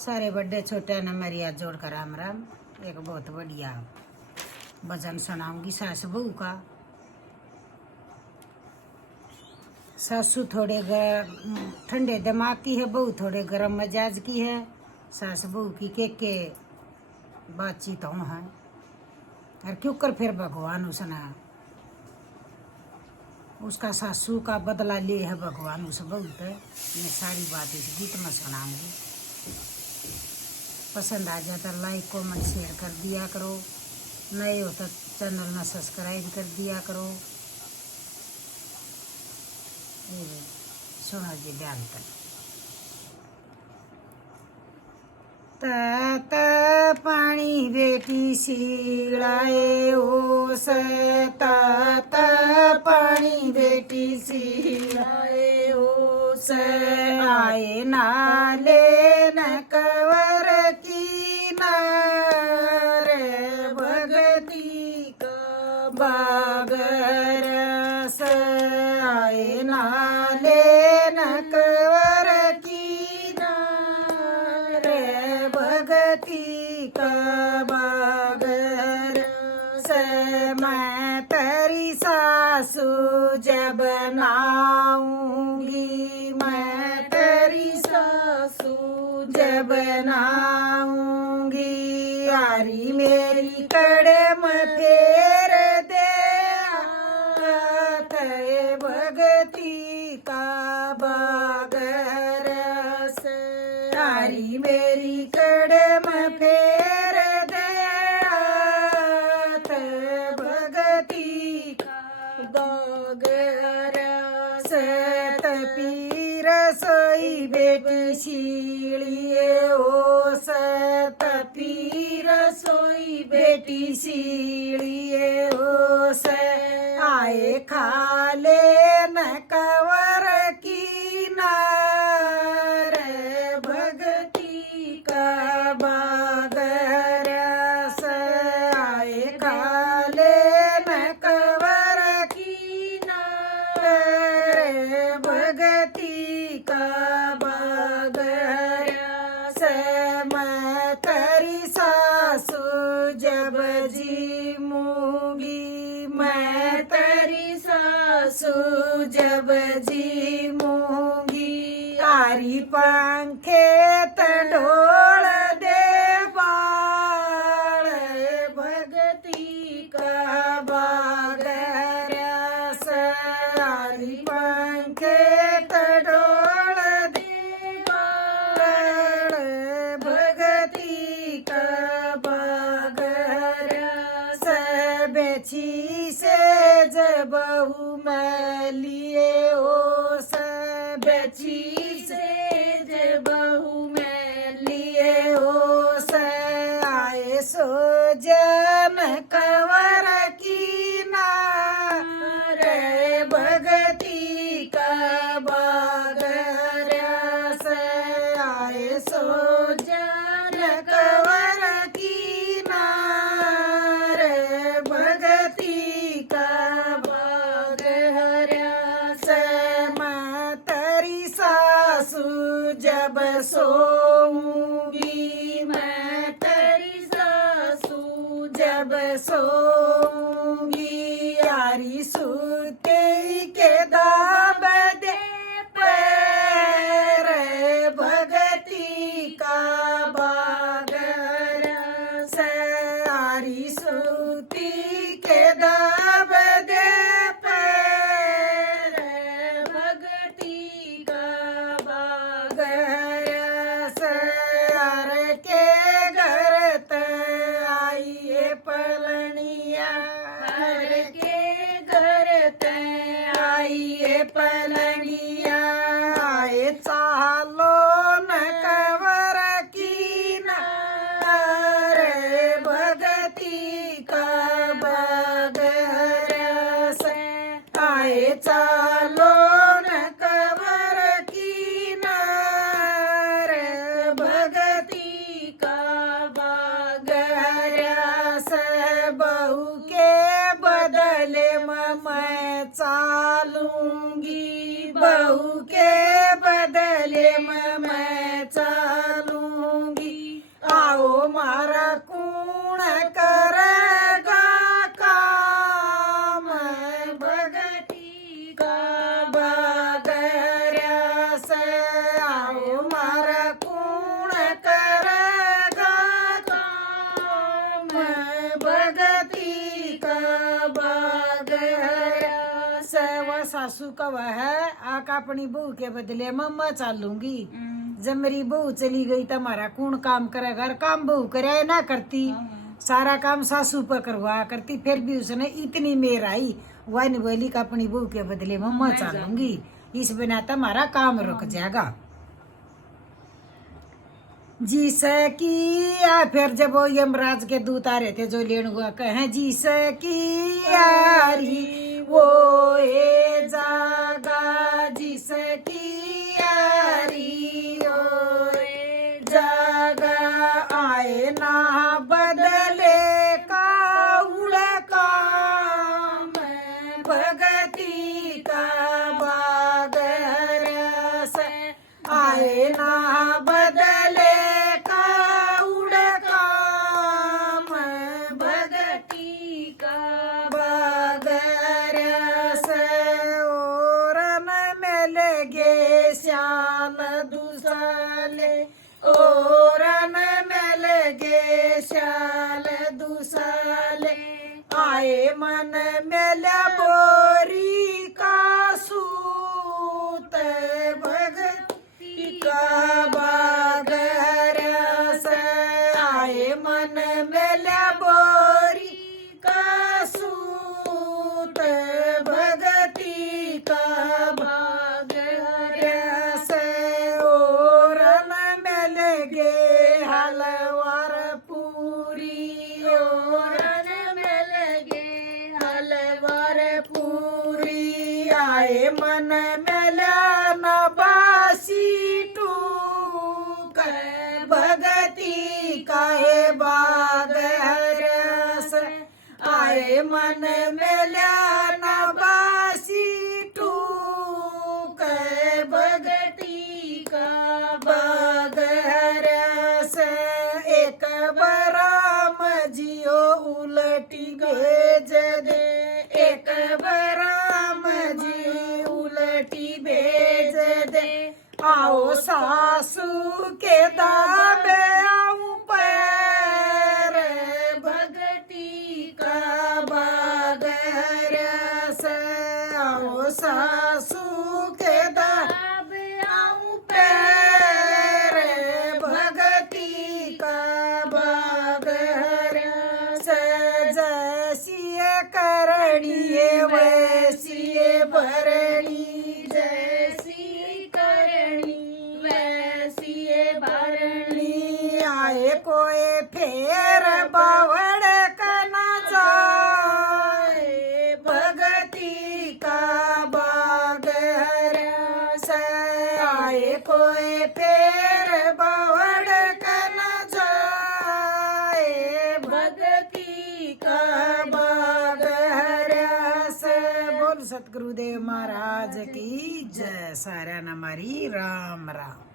सारे बड़े छोटे ने मेरी हाथ जोड़ कर राम राम। एक बहुत बढ़िया भजन सुनाऊंगी सास बहू का। सासू थोड़े ठंडे दिमाग की है, बहू थोड़े गर्म मिजाज की है। सास बहू की के बातचीत हो है और क्यों कर फिर भगवान उसने उसका सासू का बदला ले है भगवान उस बहू पे। मैं सारी बात इस गीत में सुनाऊंगी। पसंद आ जाता लाइक कमेंट शेयर कर दिया करो, नए हो तो चैनल में सब्सक्राइब कर दिया करो। सुनो जी ध्यान तक। तात पानी बेटी सीलाए ओस, तात पानी बेटी सीलाए ओस। आए नाले न कवर की नार, भगती का बागर से। आए नाले न कवर की नार, भगती का बागर से। मैं तेरी सासू जब नाऊंगी, मैं तेरी सासू जब नाऊंगी। यारी मेरी कड़म फेर दे, थे भगती का बागर से। यारी मेरी कड़म फेर दे, थे भगती का बागर से। तपी रसोई बेटी सीलिए ओ से, तपी रसोई बेटी सीलिए ओ से। आए खाले न कवर की नार, भगती का बागर से। आए खाले न कवर की नार, भगती का बागर से। मैं तेरी सासू जब जीमूंगी, मैं तेरी सासू जब जीमूंगी। आरी पंखे तडोल दे बाल, भगती का बागर से। आरी पंखे तडोल दे बाल, भगती का बागर से। बेची से जब मैं लिए ओ से, बेची से जब मैं लिए ओ से। आए सो जन कवर की नार, भगती का बागर से। आए सो जन कवर की नार, भगती का बागर से। मैं तेरी सासू जब सोऊंगी, मैं तेरी सासू जब सोऊंगी। यारी सूते के दाब दे पैर, भगती का बागर से। यारी सूती के दाब दे पैर, भगती का बागर से। यार के घर ते आइए पलनिया, हर के घर ते आइए पलनिया। आए चालो न कवर की नार, भगती का बागर से। आए चालो न कवर की नार, भगती का बागर से। बहू के बदले मैं चालूंगी, बहू के बदले मैं चालूंगी। मारा कूण करेगा काम भगती का बगैर से आओ मारा कूण करेगा काम भगती का बगैर से। वह सासू का वह है आका अपनी बहू के बदले मम्मा चालूंगी। जब मेरी बहू चली गई तो हमारा कौन काम करे, घर काम बहू करे ना करती, सारा काम सासू पर करवा करती। फिर भी उसने इतनी मेर आई, वह नहीं बोली कि अपनी बहू के बदले मम्मा चालूंगी, इस बिना तो हमारा काम रुक जाएगा। जिसे किया फिर जब वो यमराज के दूत आ रहे थे जो लेन हुआ कहे जिसे की यारी वो ए जागा, जिसे की यारी ओ ए जागा, आए ना बदले का उड़का भगती का बागर से, आए ना बदले श्याल दुसाले ओरन में लगे श्याल दुसाले, आए मन में बोरी का सूत भगती का बागर से, आए मन में बोरी का सूत भगती का हलवार पूरी ओरन में लगे हलवार पूरी, आए मन में नबासी टूक भगती का बागर से, आए मन में नबासी टूक भगती का बागर से। एक बराम जियो उलटी भेज दे, एक बराम जी उलटी भेज दे, आओ सासू के दाबे आऊं पैर भगती का बागर से, आओ सासू के दाबे आऊं पैर भगती का बागर से। जैसी करणी वैसी भरणी, जैसी करणी वैसी भरणी, आए कोई फेर बावड़ कना जाए भगती का बागर से, आए कोई फेर बावड़ कना जाए भगती का बागर से। बोल सतगुरुदेव महाराज की जय। सारा हमारी राम राम।